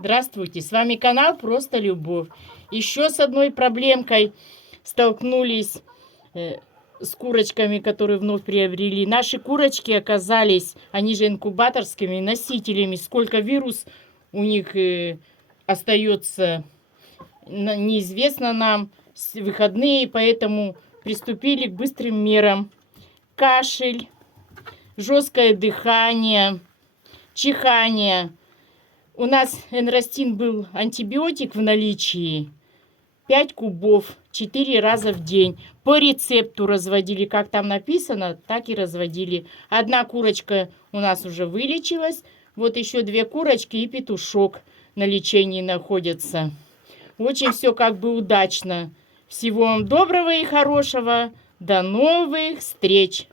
Здравствуйте, с вами канал Просто Любовь. Еще с одной проблемкой столкнулись с курочками, которые вновь приобрели. Наши курочки оказались, они же инкубаторскими носителями. Сколько вирус у них остается, неизвестно нам. Выходные, поэтому приступили к быстрым мерам. Кашель, жесткое дыхание, чихание. У нас энростин был антибиотик в наличии. 5 кубов, 4 раза в день. По рецепту разводили, как там написано, так и разводили. Одна курочка у нас уже вылечилась. Вот еще 2 курочки и петушок на лечении находятся. Очень все как бы удачно. Всего вам доброго и хорошего. До новых встреч!